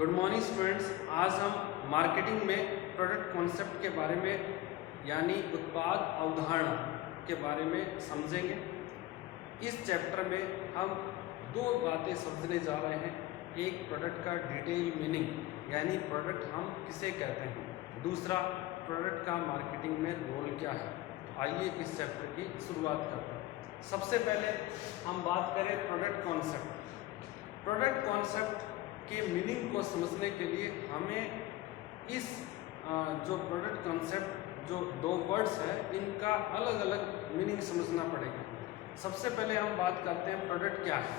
Good morning students. आज हम marketing में प्रोडक्ट कॉन्सेप्ट के बारे में यानी उत्पाद अवधारणा के बारे में समझेंगे। इस चैप्टर में हम दो बातें समझने जा रहे हैं। एक प्रोडक्ट का डिटेल मीनिंग यानी प्रोडक्ट हम किसे कहते हैं, दूसरा प्रोडक्ट का मार्केटिंग में रोल क्या है। आइए इस चैप्टर की शुरुआत करते हैं। सबसे पहले हम बात करें प्रोडक्ट कॉन्सेप्ट। प्रोडक्ट कॉन्सेप्ट के मीनिंग को समझने के लिए हमें इस जो प्रोडक्ट कॉन्सेप्ट जो दो वर्ड्स है इनका अलग अलग मीनिंग समझना पड़ेगा। सबसे पहले हम बात करते हैं प्रोडक्ट क्या है।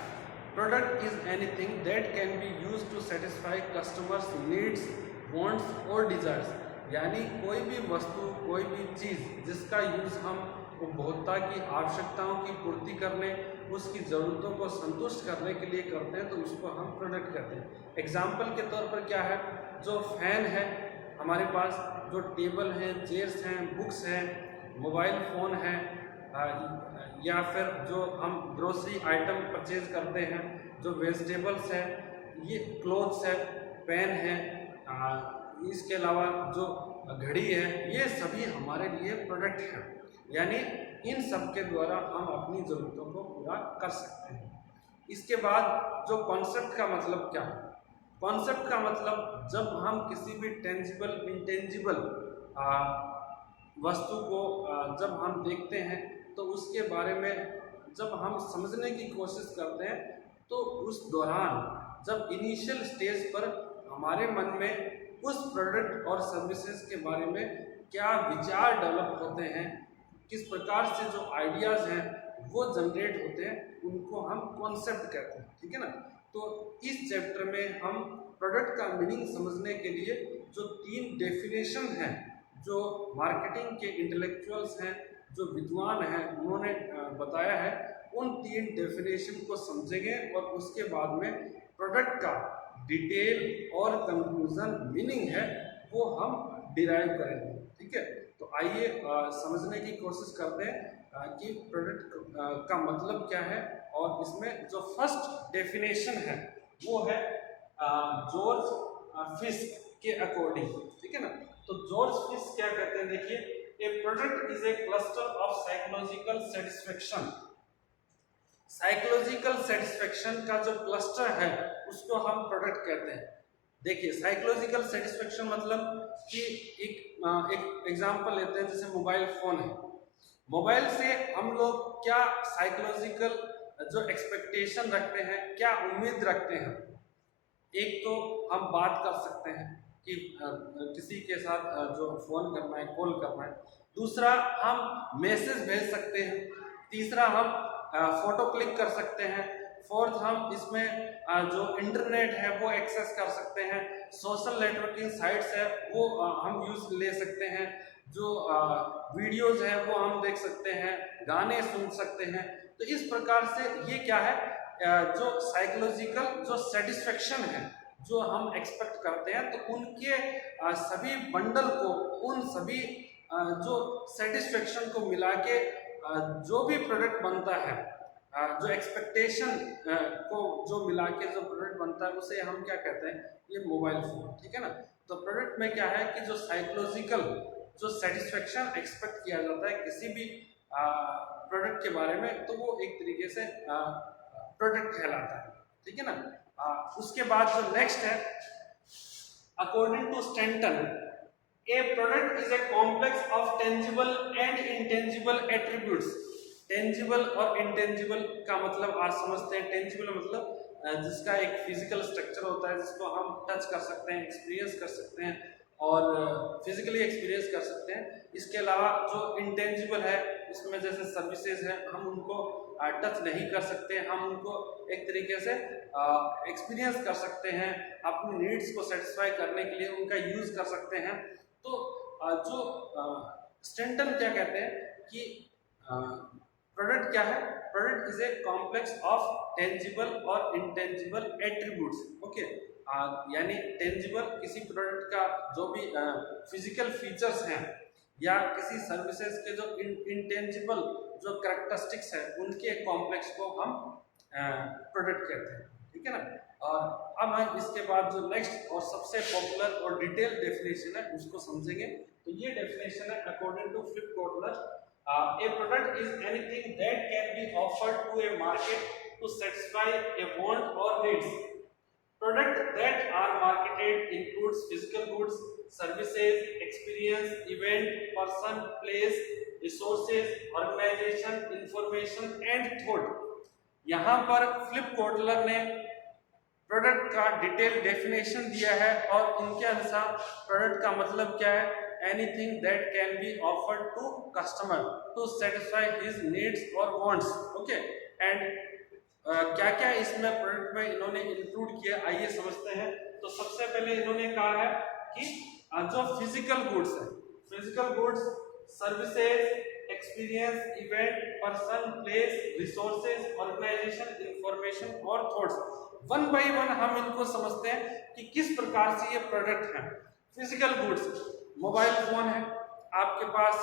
Product is anything that can be use to satisfy customers needs, wants और डिजायर्स। यानी कोई भी वस्तु, कोई भी चीज़ जिसका यूज़ हम उपभोक्ता की आवश्यकताओं की पूर्ति करने, उसकी ज़रूरतों को संतुष्ट करने के लिए करते हैं तो उसको हम प्रोडक्ट कहते हैं। एग्जाम्पल के तौर पर क्या है, जो फैन है हमारे पास, जो टेबल हैं, चेयर्स हैं, बुक्स हैं, मोबाइल फ़ोन है, या फिर जो हम ग्रोसरी आइटम परचेज करते हैं, जो वेजिटेबल्स है, ये क्लोथ्स है, पेन है, इसके अलावा जो घड़ी है, ये सभी हमारे लिए प्रोडक्ट हैं। यानी इन सब के द्वारा हम अपनी ज़रूरतों को पूरा कर सकते हैं। इसके बाद जो कॉन्सेप्ट का मतलब क्या है। कॉन्सेप्ट का मतलब जब हम किसी भी टेंजिबल इंटेंजिबल वस्तु को जब हम देखते हैं तो उसके बारे में जब हम समझने की कोशिश करते हैं तो उस दौरान जब इनिशियल स्टेज पर हमारे मन में उस प्रोडक्ट और सर्विसेज के बारे में क्या विचार डेवलप होते हैं, किस प्रकार से जो आइडियाज़ हैं वो जनरेट होते हैं, उनको हम कॉन्सेप्ट कहते हैं। ठीक है ना। तो इस चैप्टर में हम प्रोडक्ट का मीनिंग समझने के लिए जो तीन डेफिनेशन हैं, जो मार्केटिंग के इंटेलेक्चुअल्स हैं, जो विद्वान हैं, उन्होंने बताया है, उन तीन डेफिनेशन को समझेंगे और उसके बाद में प्रोडक्ट का डिटेल और कंक्लूजन मीनिंग है वो हम डिराइव करेंगे। ठीक है। तो आइए समझने की कोशिश करते हैं कि प्रोडक्ट का मतलब क्या है। और इसमें जो फर्स्ट डेफिनेशन है वो है जॉर्ज फिस्क के अकॉर्डिंग। ठीक है ना। तो जॉर्ज फिस्क क्या कहते हैं, देखिए, a product is a cluster of psychological satisfaction. Psychological satisfaction का जो क्लस्टर है उसको हम प्रोडक्ट कहते हैं। देखिए, साइकोलॉजिकल सेटिस्फेक्शन मतलब कि एक एग्जांपल लेते हैं, जैसे मोबाइल फ़ोन है। मोबाइल से हम लोग क्या साइकोलॉजिकल जो एक्सपेक्टेशन रखते हैं, क्या उम्मीद रखते हैं। एक तो हम बात कर सकते हैं कि किसी के साथ जो फ़ोन करना है, कॉल करना है। दूसरा, हम मैसेज भेज सकते हैं। तीसरा, हम फ़ोटो क्लिक कर सकते हैं। फोर्थ, हम इसमें जो इंटरनेट है वो एक्सेस कर सकते हैं। सोशल नेटवर्किंग साइट्स है वो हम यूज़ ले सकते हैं। जो वीडियोज़ है वो हम देख सकते हैं, गाने सुन सकते हैं। तो इस प्रकार से ये क्या है, जो साइकोलॉजिकल जो सेटिस्फेक्शन है जो हम एक्सपेक्ट करते हैं, तो उनके सभी बंडल को, उन सभी जो सेटिस्फेक्शन को मिला के जो भी प्रोडक्ट बनता है, जो एक्सपेक्टेशन को जो मिला के जो प्रोडक्ट बनता है उसे हम क्या कहते हैं, ये मोबाइल फ़ोन। ठीक है ना। तो प्रोडक्ट में क्या है कि जो साइकोलॉजिकल जो सेटिस्फेक्शन एक्सपेक्ट किया जाता है किसी भी प्रोडक्ट के बारे में, तो वो एक तरीके से प्रोडक्ट कहलाता है। ठीक है ना। उसके बाद जो नेक्स्ट है, according to Stanton, a product is a complex of tangible and intangible attributes. Tangible और इंटेंजिबल का मतलब आज समझते हैं। टेंजिबल मतलब जिसका एक फिजिकल स्ट्रक्चर होता है, जिसको हम टच कर सकते हैं, एक्सपीरियंस कर सकते हैं और फिजिकली एक्सपीरियंस कर सकते हैं। इसके अलावा जो इंटेंजिबल है उसमें जैसे सर्विसेज है, हम उनको टच नहीं कर सकते, हम उनको एक तरीके से एक्सपीरियंस कर सकते हैं, अपनी नीड्स को सेटिस्फाई करने के लिए उनका यूज़ कर सकते हैं। तो जो स्टैंटन क्या कहते हैं कि प्रोडक्ट क्या है, product is a complex of tangible और इंटेंजिबल एट्रीब्यूट्स। ओके। यानी टेंजिबल किसी प्रोडक्ट का जो भी फिजिकल फीचर्स हैं, या किसी सर्विसेज के जो इंटेंजिबल जो कैरेक्टरिस्टिक्स है उनके कॉम्प्लेक्स को हम प्रोडक्ट कहते हैं। ठीक है ना। और अब हम इसके बाद जो नेक्स्ट और सबसे पॉपुलर और डिटेल डेफिनेशन है उसको समझेंगे। तो ये डेफिनेशन है according to Philip Kotler, a product is anything that can be offered to a market to satisfy a want और needs. Product that are marketed includes physical goods, services, experience, event, person, place, resources, organization, information and thought। यहाँ पर flip Kotler ने product का detail definition दिया है और इनके अनुसार प्रोडक्ट का मतलब क्या है, anything that can be offered to customer to satisfy his needs और वांट्स। ओके, एंड क्या क्या इसमें प्रोडक्ट में इन्होंने इंक्लूड किया, आइए समझते हैं। तो सबसे पहले इन्होंने कहा है कि जो फिजिकल गुड्स है, physical goods, services, experience, event, person, place, resources, organization, information और थॉट्स। वन बाय वन हम इनको समझते हैं कि किस प्रकार से ये प्रोडक्ट है। फिजिकल गुड्स, मोबाइल फोन है आपके पास,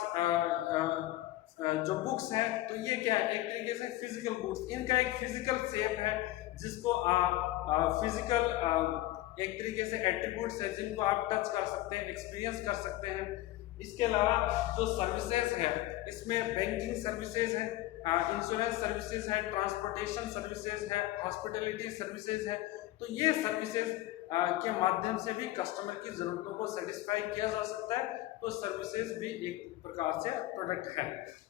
जो बुक्स हैं, तो ये क्या है, एक तरीके से फिजिकल गुड्स। इनका एक फिजिकल शेप है जिसको फिजिकल एक तरीके से एट्रीब्यूट्स है जिनको आप टच कर सकते हैं, एक्सपीरियंस कर सकते हैं। इसके अलावा जो सर्विसेज है, इसमें बैंकिंग सर्विसेज है, इंश्योरेंस सर्विसेज है, ट्रांसपोर्टेशन सर्विसेज है, हॉस्पिटैलिटी सर्विसेज है। तो ये सर्विसेज के माध्यम से भी कस्टमर की जरूरतों को सेटिस्फाई किया जा सकता है। तो सर्विसेज भी एक प्रकार से प्रोडक्ट है।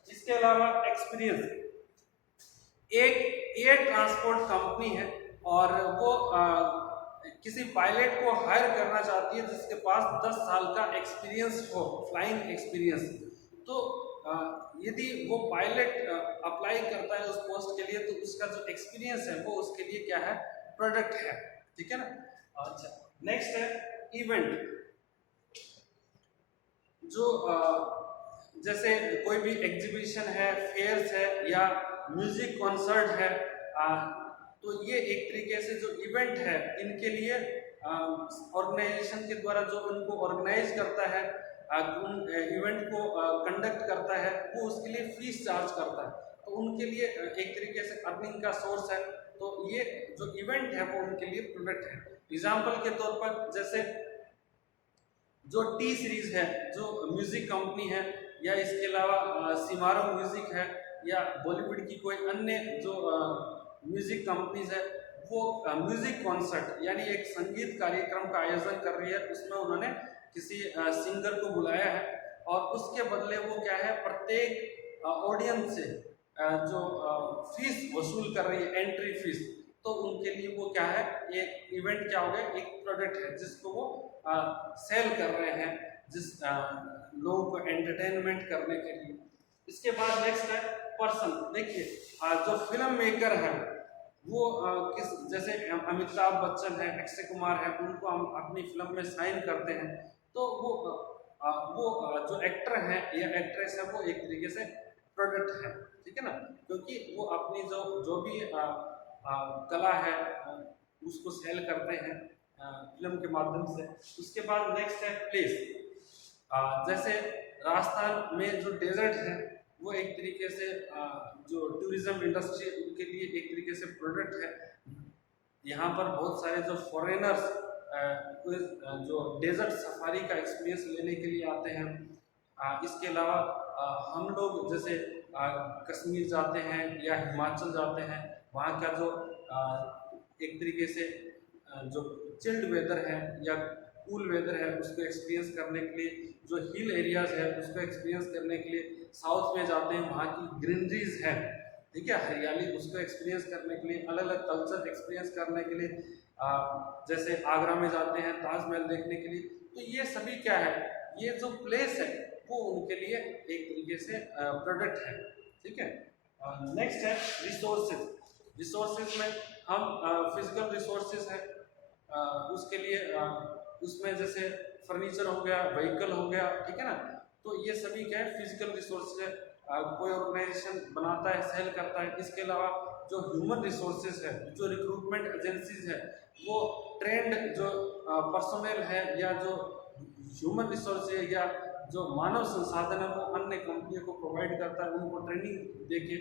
इसके अलावा एक्सपीरियंस, एक एयर ट्रांसपोर्ट कंपनी है और वो किसी पायलट को हायर करना चाहती है जिसके पास 10 साल का एक्सपीरियंस हो, फ्लाइंग एक्सपीरियंस। तो यदि वो पायलट अप्लाई करता है उस पोस्ट के लिए, तो उसका जो एक्सपीरियंस है वो उसके लिए क्या है, प्रोडक्ट है। ठीक है ना। अच्छा, नेक्स्ट है इवेंट। जो जैसे कोई भी एग्जीबिशन है, फेयर्स है या म्यूजिक कॉन्सर्ट है, तो ये एक तरीके से जो इवेंट है इनके लिए ऑर्गेनाइजेशन के द्वारा जो उनको ऑर्गेनाइज करता है, उन इवेंट को कंडक्ट करता है, वो उसके लिए फीस चार्ज करता है। तो उनके लिए एक तरीके से अर्निंग का सोर्स है। तो ये जो इवेंट है वो उनके लिए प्रोडक्ट है। एग्जाम्पल के तौर पर जैसे जो टी सीरीज है, जो म्यूजिक कंपनी है, या इसके अलावा सिमारो म्यूजिक है, या बॉलीवुड की कोई अन्य जो म्यूजिक कंपनीज है, वो म्यूजिक कॉन्सर्ट यानी एक संगीत कार्यक्रम का आयोजन कर रही है। उसमें उन्होंने किसी सिंगर को बुलाया है और उसके बदले वो क्या है, प्रत्येक ऑडियंस से जो फीस वसूल कर रही है, एंट्री फीस। तो उनके लिए वो क्या है, एक इवेंट क्या हो गया, एक प्रोडक्ट है जिसको वो सेल कर रहे हैं, जिस लोगों को एंटरटेनमेंट करने के लिए। इसके बाद नेक्स्ट है पर्सन। देखिए जो फिल्म मेकर है वो किस, जैसे अमिताभ बच्चन है, अक्षय कुमार है, उनको हम अपनी फिल्म में साइन करते हैं। तो वो जो एक्टर है या एक्ट्रेस है वो एक तरीके से प्रोडक्ट है। ठीक है ना, क्योंकि वो अपनी जो भी कला है उसको सेल करते हैं फिल्म के माध्यम से। उसके बाद नेक्स्ट है प्लेस। जैसे राजस्थान में जो डेजर्ट है वो एक तरीके से जो टूरिज्म इंडस्ट्री उनके लिए एक तरीके से प्रोडक्ट है। यहाँ पर बहुत सारे जो फॉरेनर्स जो डेजर्ट सफारी का एक्सपीरियंस लेने के लिए आते हैं। इसके अलावा हम लोग जैसे कश्मीर जाते हैं या हिमाचल जाते हैं, वहाँ का जो एक तरीके से जो चिल्ड वेदर है या कूल वेदर है उसको एक्सपीरियंस करने के लिए, जो हिल एरियाज है उसको एक्सपीरियंस करने के लिए साउथ में जाते हैं, वहाँ की ग्रीनरीज है, ठीक है, हरियाली, उसको एक्सपीरियंस करने के लिए, अलग अलग कल्चर एक्सपीरियंस करने के लिए जैसे आगरा में जाते हैं ताजमहल देखने के लिए। तो ये सभी क्या है, ये जो प्लेस है वो उनके लिए एक तरीके से प्रोडक्ट है। ठीक है। नेक्स्ट है रिसोर्सेज। रिसोर्सेज में हम फिजिकल रिसोर्सेज है, उसके लिए उसमें जैसे फर्नीचर हो गया, व्हीकल हो गया, ठीक है ना। तो ये सभी क्या है, फिजिकल रिसोर्सेज है, कोई ऑर्गेनाइजेशन बनाता है, सेल करता है। इसके अलावा जो ह्यूमन रिसोर्सेज है, जो रिक्रूटमेंट एजेंसीज है, वो ट्रेंड जो पर्सोनल है या जो ह्यूमन रिसोर्स है या जो मानव संसाधन है वो अन्य कंपनियों को प्रोवाइड करता है, उनको ट्रेनिंग देके,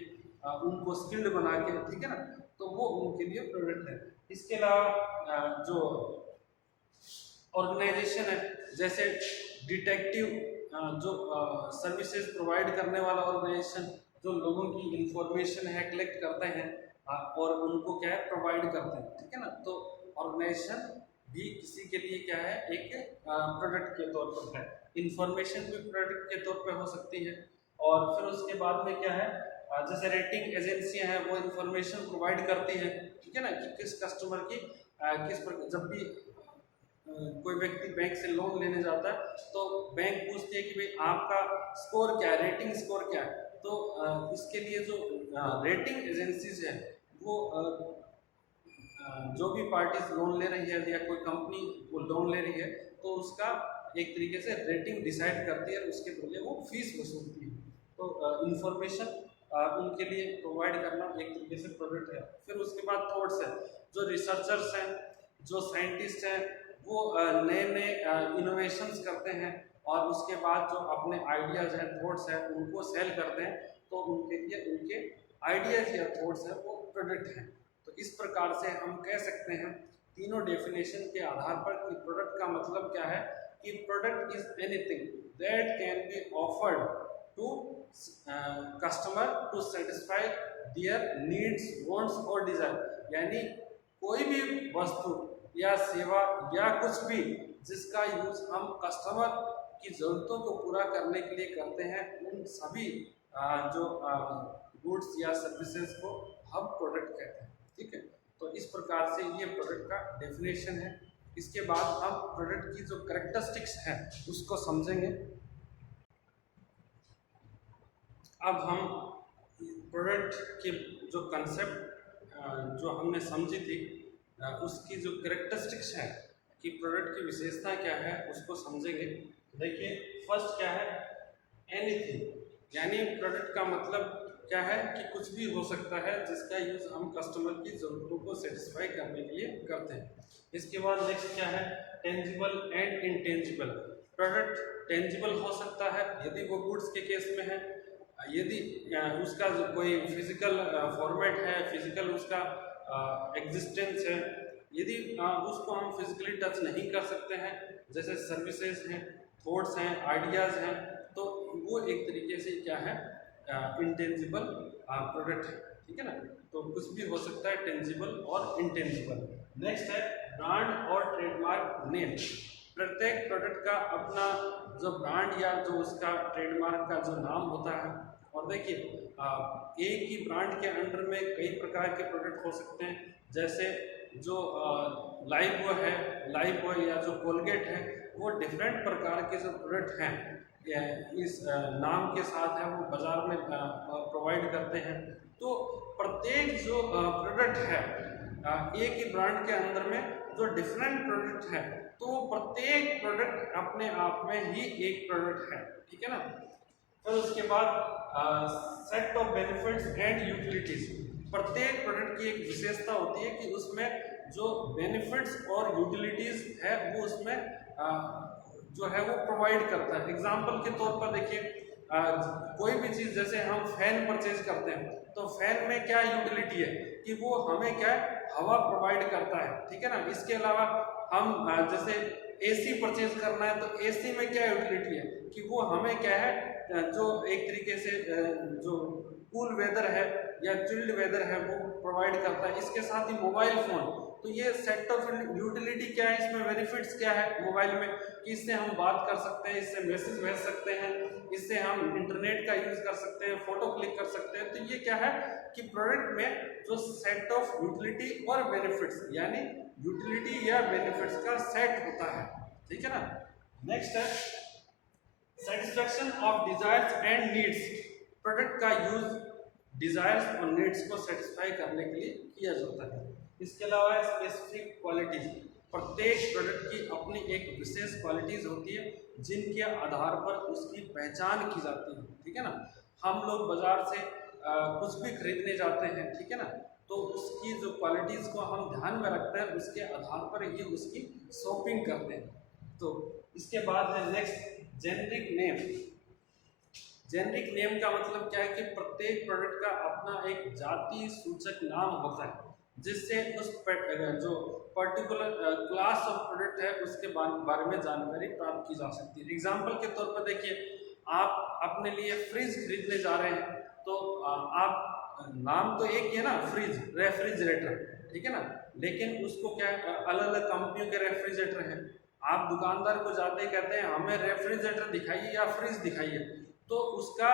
उनको स्किल्ड बना के, ठीक है ना। तो वो उनके लिए प्रोडक्ट है। इसके अलावा जो ऑर्गेनाइजेशन है, जैसे डिटेक्टिव जो सर्विसेज प्रोवाइड करने वाला ऑर्गेनाइजेशन, जो लोगों की इंफॉर्मेशन है कलेक्ट करते हैं और उनको क्या है प्रोवाइड करते हैं, ठीक है ना। तो ऑर्गेनाइजेशन भी किसी के लिए क्या है एक प्रोडक्ट के तौर पर है, इंफॉर्मेशन भी प्रोडक्ट के तौर पर हो सकती है। और फिर उसके बाद में क्या है जैसे रेटिंग एजेंसियां हैं वो इंफॉर्मेशन प्रोवाइड करती है, ठीक है ना, कि किस कस्टमर की किस पर जब भी कोई व्यक्ति बैंक से लोन लेने जाता है तो बैंक पूछती है कि भाई आपका स्कोर क्या है, रेटिंग स्कोर क्या है। तो इसके लिए जो रेटिंग एजेंसीज है वो जो भी पार्टीज लोन ले रही है या कोई कंपनी वो लोन ले रही है तो उसका एक तरीके से रेटिंग डिसाइड करती है, उसके बदले वो फीस वसूलती है। तो इंफॉर्मेशन उनके लिए प्रोवाइड करना एक तरीके से प्रोडक्ट है। फिर उसके बाद थॉट्स है, जो रिसर्चर्स हैं, जो साइंटिस्ट हैं, वो नए नए इनोवेशंस करते हैं और उसके बाद जो अपने आइडियाज़ हैं, थॉट्स हैं, उनको सेल करते हैं। तो उनके लिए उनके आइडियाज़ या थॉट्स हैं वो प्रोडक्ट हैं। तो इस प्रकार से हम कह सकते हैं तीनों डेफिनेशन के आधार पर कि प्रोडक्ट का मतलब क्या है, कि product is anything that can be offered to customer to satisfy their needs, wants और डिजायर। यानी कोई भी वस्तु या सेवा या कुछ भी जिसका यूज हम कस्टमर की ज़रूरतों को पूरा करने के लिए करते हैं, उन सभी जो गुड्स या सर्विसेज को हम प्रोडक्ट कहते हैं, ठीक है। तो इस प्रकार से ये प्रोडक्ट का डेफिनेशन है। इसके बाद हम प्रोडक्ट की जो कैरेक्टरिस्टिक्स हैं उसको समझेंगे। अब हम प्रोडक्ट के जो कंसेप्ट जो हमने समझी थी उसकी जो कैरेक्टरिस्टिक्स है कि प्रोडक्ट की विशेषता क्या है उसको समझेंगे। देखिए फर्स्ट क्या है, एनीथिंग, यानी प्रोडक्ट का मतलब क्या है कि कुछ भी हो सकता है जिसका यूज हम कस्टमर की ज़रूरतों को सेटिस्फाई करने के लिए करते हैं। इसके बाद नेक्स्ट क्या है, tangible and intangible. Product tangible हो सकता है यदि वो गुड्स के केस में है, यदि उसका जो कोई फिजिकल फॉर्मेट है, फिजिकल उसका एग्जिस्टेंस है, यदि उसको हम फिजिकली टच नहीं कर सकते हैं, जैसे सर्विसेज हैं, थॉट्स हैं, आइडियाज़ हैं, तो वो एक तरीके से क्या है इंटेंजिबल प्रोडक्ट है, ठीक है ना। तो कुछ भी हो सकता है टेंजिबल और इंटेंजिबल। नेक्स्ट है ब्रांड और ट्रेडमार्क नेम। प्रत्येक प्रोडक्ट का अपना जो ब्रांड या जो उसका ट्रेडमार्क का जो नाम होता है। और देखिए एक ही ब्रांड के अंडर में कई प्रकार के प्रोडक्ट हो सकते हैं, जैसे जो लाइफबॉय है, लाइफबॉय या जो कोलगेट है, वो डिफरेंट प्रकार के जो प्रोडक्ट हैं इस नाम के साथ है वो बाजार में प्रोवाइड करते हैं। तो प्रत्येक जो प्रोडक्ट है एक ही ब्रांड के अंदर में जो डिफरेंट प्रोडक्ट है, तो प्रत्येक प्रोडक्ट अपने आप में ही एक प्रोडक्ट है, ठीक है ना। फिर उसके बाद set of benefits and utilities. प्रत्येक प्रोडक्ट की एक विशेषता होती है कि उसमें जो बेनिफिट्स और यूटिलिटीज है वो उसमें जो है वो प्रोवाइड करता है। एग्जाम्पल के तौर पर देखिए कोई भी चीज़, जैसे हम फैन परचेज करते हैं तो फैन में क्या यूटिलिटी है कि वो हमें क्या है हवा प्रोवाइड करता है, ठीक है ना। इसके अलावा हम जैसे एसी परचेज करना है तो एसी में क्या यूटिलिटी है कि वो हमें क्या है जो एक तरीके से जो कूल वेदर है या चिल्ड वेदर है वो प्रोवाइड करता है। इसके साथ ही मोबाइल फ़ोन, तो ये सेट ऑफ यूटिलिटी क्या है, इसमें बेनिफिट्स क्या है मोबाइल में कि इससे हम बात कर सकते हैं, इससे मैसेज भेज सकते हैं, इससे हम इंटरनेट का यूज़ कर सकते हैं, फोटो क्लिक कर सकते हैं। तो ये क्या है कि प्रोडक्ट में जो सेट ऑफ यूटिलिटी और बेनिफिट्स, यानी यूटिलिटी या बेनिफिट्स का सेट होता है, ठीक है ना। नेक्स्ट है satisfaction of desires and needs. Product का यूज डिजायर्स और नीड्स को सेटिस्फाई करने के लिए किया जाता है। इसके अलावा स्पेसिफिक क्वालिटीज। प्रत्येक प्रोडक्ट की अपनी एक विशेष क्वालिटीज होती है जिनके आधार पर उसकी पहचान की जाती है, ठीक है ना। हम लोग बाजार से कुछ भी खरीदने जाते हैं, ठीक है ना, तो उसकी जो क्वालिटीज को हम ध्यान में रखते हैं, उसके आधार पर ही उसकी शॉपिंग करते हैं। तो इसके बाद है next generic name. Generic name का मतलब क्या है कि प्रत्येक प्रोडक्ट का अपना एक जाति सूचक नाम होता है। जिससे उस जो पर्टिकुलर क्लास ऑफ प्रोडक्ट है उसके बारे में जानकारी प्राप्त की जा सकती है। एग्जाम्पल के तौर पर देखिए, आप अपने लिए फ्रिज खरीदने जा रहे हैं, तो आप नाम तो एक ही है ना, फ्रिज, रेफ्रिजरेटर, ठीक है ना, लेकिन उसको क्या अलग अलग कंपनियों के रेफ्रिजरेटर हैं। आप दुकानदार को जाते ही कहते हैं हमें रेफ्रिजरेटर दिखाइए या फ्रिज दिखाइए, तो उसका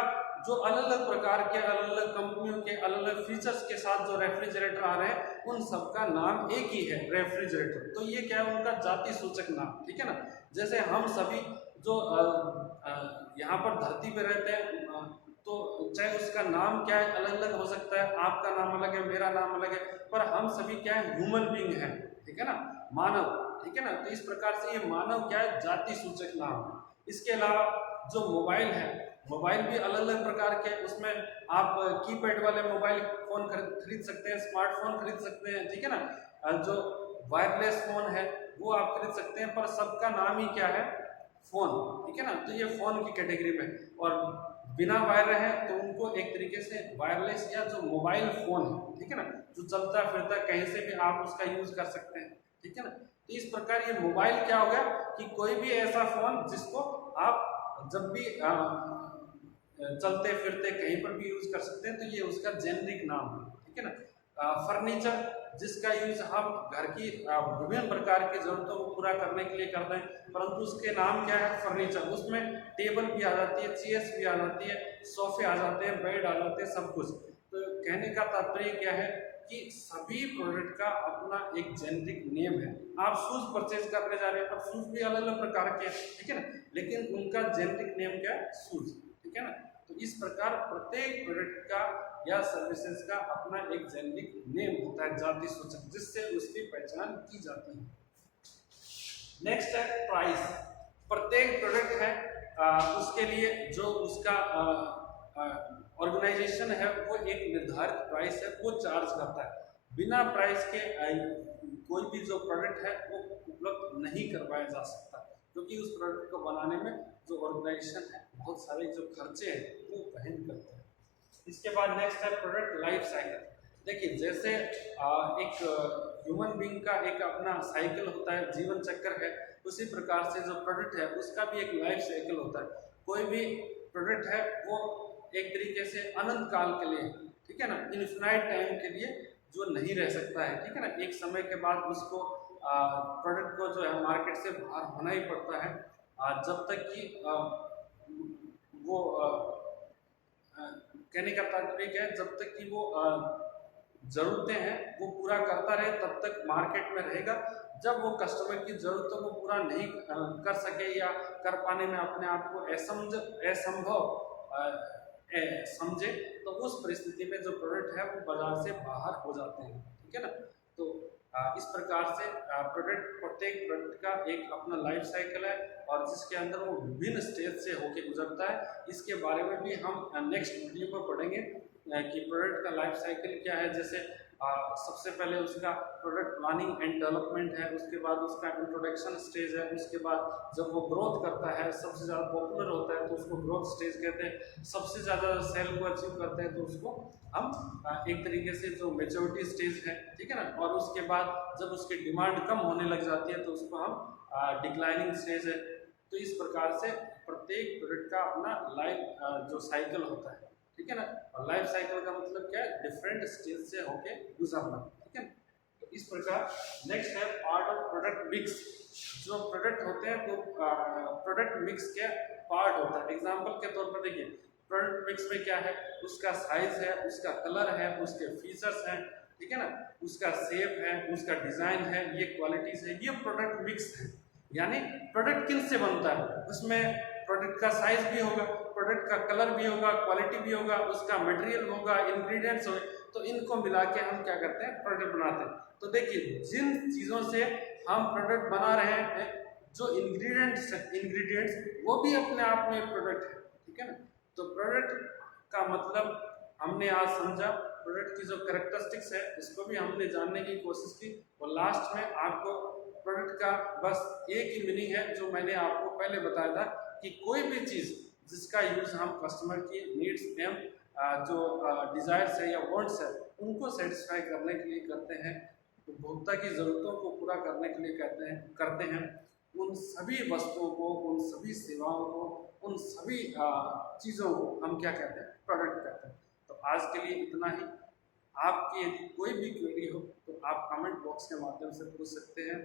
जो अलग अलग प्रकार के अलग अलग कंपनियों के अलग अलग फीचर्स के साथ जो रेफ्रिजरेटर आ रहे हैं उन सबका नाम एक ही है, रेफ्रिजरेटर। तो ये क्या है, उनका जाति सूचक नाम, ठीक है ना। जैसे हम सभी जो यहाँ पर धरती पे रहते हैं, तो चाहे उसका नाम क्या है अलग अलग हो सकता है, आपका नाम अलग है, मेरा नाम अलग है, पर हम सभी क्या है, ह्यूमन बीइंग है, ठीक है ना, मानव, ठीक है ना। तो इस प्रकार से ये मानव क्या है, जाति सूचक नाम है। इसके अलावा जो मोबाइल है, मोबाइल भी अलग अलग प्रकार के, उसमें आप कीपैड वाले मोबाइल फोन खरीद सकते हैं, स्मार्टफोन खरीद सकते हैं, ठीक है ना। जो वायरलेस फोन है वो आप खरीद सकते हैं, पर सबका नाम ही क्या है, फोन, ठीक है ना। तो ये फोन की कैटेगरी में, और बिना वायर है तो उनको एक तरीके से वायरलेस या जो मोबाइल फोन है, ठीक है ना, जो चलता फिरता कहीं से भी आप उसका यूज कर सकते हैं, ठीक है ना। तो इस प्रकार ये मोबाइल क्या हो गया कि कोई भी ऐसा फोन जिसको आप जब भी चलते फिरते कहीं पर भी यूज कर सकते हैं, तो ये उसका जेनरिक नाम है, ठीक है ना। फर्नीचर, जिसका यूज हम घर की विभिन्न प्रकार की जरूरतों को पूरा करने के लिए करते हैं, परंतु उसके नाम क्या है, फर्नीचर। उसमें टेबल भी आ जाती है, चेयर्स भी आ जाती है, सोफे आ जाते हैं, बेड आ जाते हैं, सब कुछ। तो कहने का तात्पर्य क्या है कि सभी प्रोडक्ट का अपना एक जेनरिक नेम है। आप शूज परचेज करने जा रहे हैं, पर शूज भी अलग अलग प्रकार के हैं, ठीक है ना, लेकिन उनका जेनरिक नेम क्या है, शूज, ठीक है ना। तो इस प्रकार प्रत्येक प्रोडक्ट का या सर्विसेज का अपना एक जेनरिक नेम होता है, जाति सूचक, जिससे उसकी पहचान की जाती है। नेक्स्ट है प्राइस। प्रत्येक प्रोडक्ट है उसके लिए जो उसका ऑर्गेनाइजेशन है वो एक निर्धारित प्राइस है वो चार्ज करता है। बिना प्राइस के कोई भी जो प्रोडक्ट है वो उपलब्ध नहीं करवाया जा सकता, क्योंकि उस प्रोडक्ट को बनाने में जो ऑर्गेनाइजेशन है बहुत सारे जो खर्चे हैं वो वहन करते हैं। इसके बाद नेक्स्ट है प्रोडक्ट लाइफ साइकिल। देखिए, जैसे एक ह्यूमन बीइंग का एक अपना साइकिल होता है, जीवन चक्र है, उसी प्रकार से जो प्रोडक्ट है उसका भी एक लाइफ साइकिल होता है। कोई भी प्रोडक्ट है वो एक तरीके से अनंत काल के लिए, ठीक है ना, इनफिनाइट टाइम के लिए जो नहीं रह सकता है, ठीक है ना। एक समय के बाद उसको प्रोडक्ट को जो है मार्केट से बाहर होना ही पड़ता है, जब तक कि वो कहने का तात्पर्य क्या है, जब तक कि वो जरूरतें हैं वो पूरा करता रहे तब तक मार्केट में रहेगा। जब वो कस्टमर की जरूरतों को पूरा नहीं कर सके या कर पाने में अपने आप को असंभव समझे, तो उस परिस्थिति में जो प्रोडक्ट है वो बाजार से बाहर हो जाते हैं, ठीक है ना। तो इस प्रकार से प्रत्येक प्रोडक्ट का एक अपना लाइफ साइकिल है, और जिसके अंदर वो विभिन्न स्टेज से होकर गुजरता है। इसके बारे में भी हम नेक्स्ट वीडियो में पढ़ेंगे कि प्रोडक्ट का लाइफ साइकिल क्या है। जैसे सबसे पहले उसका प्रोडक्ट प्लानिंग एंड डेवलपमेंट है, उसके बाद उसका इंट्रोडक्शन स्टेज है, उसके बाद जब वो ग्रोथ करता है, सबसे ज़्यादा पॉपुलर होता है तो उसको ग्रोथ स्टेज कहते हैं, सबसे ज़्यादा सेल को अचीव करते हैं तो उसको हम एक तरीके से जो मेच्योरिटी स्टेज है, ठीक है ना। और उसके बाद जब उसकी डिमांड कम होने लग जाती है तो उसको हम डिक्लाइनिंग स्टेज है। तो इस प्रकार से प्रत्येक प्रोडक्ट का अपना लाइफ जो साइकिल होता है, ठीक है ना। और लाइफ साइकिल का मतलब क्या है, डिफरेंट स्टेज से होके गुजरना, ठीक है। तो इस प्रकार नेक्स्ट है पार्ट ऑफ प्रोडक्ट मिक्स। जो प्रोडक्ट होते हैं तो प्रोडक्ट मिक्स के पार्ट होता है। एग्जांपल के तौर पर देखिए, प्रोडक्ट मिक्स में क्या है, उसका साइज है, उसका कलर है, उसके फीचर्स हैं, ठीक है ना, उसका शेप है, उसका डिजाइन है, ये क्वालिटीज है, ये प्रोडक्ट मिक्स है। यानी प्रोडक्ट किन से बनता है, उसमें प्रोडक्ट का साइज भी होगा, प्रोडक्ट का कलर भी होगा, क्वालिटी भी होगा, उसका मटेरियल होगा, इंग्रेडिएंट्स होंगे, तो इनको मिला के हम क्या करते हैं, प्रोडक्ट बनाते हैं। तो देखिए, जिन चीज़ों से हम प्रोडक्ट बना रहे हैं, जो इंग्रेडिएंट्स वो भी अपने आप में प्रोडक्ट है, ठीक है ना। तो प्रोडक्ट का मतलब हमने आज समझा, प्रोडक्ट की जो कैरेक्टरिस्टिक्स है इसको भी हमने जानने की कोशिश की, और लास्ट में आपको प्रोडक्ट का बस एक ही मीनिंग है जो मैंने आपको पहले बताया था कि कोई भी चीज़ जिसका यूज हम कस्टमर की नीड्स एवं जो डिजायर्स है या वांट्स है उनको सेटिस्फाई करने के लिए करते हैं, उपभोक्ता की ज़रूरतों को पूरा करने के लिए करते हैं। उन सभी वस्तुओं को, उन सभी सेवाओं को, उन सभी चीज़ों को हम क्या कहते हैं, प्रोडक्ट कहते हैं। तो आज के लिए इतना ही। आपकी यदि कोई भी क्वेरी हो तो आप कमेंट बॉक्स के माध्यम से पूछ सकते हैं,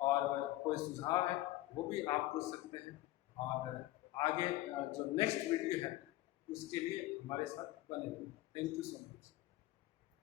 और कोई सुझाव है वो भी आप पूछ सकते हैं। और आगे जो नेक्स्ट वीडियो है उसके लिए हमारे साथ बने रहिए। Thank you so much.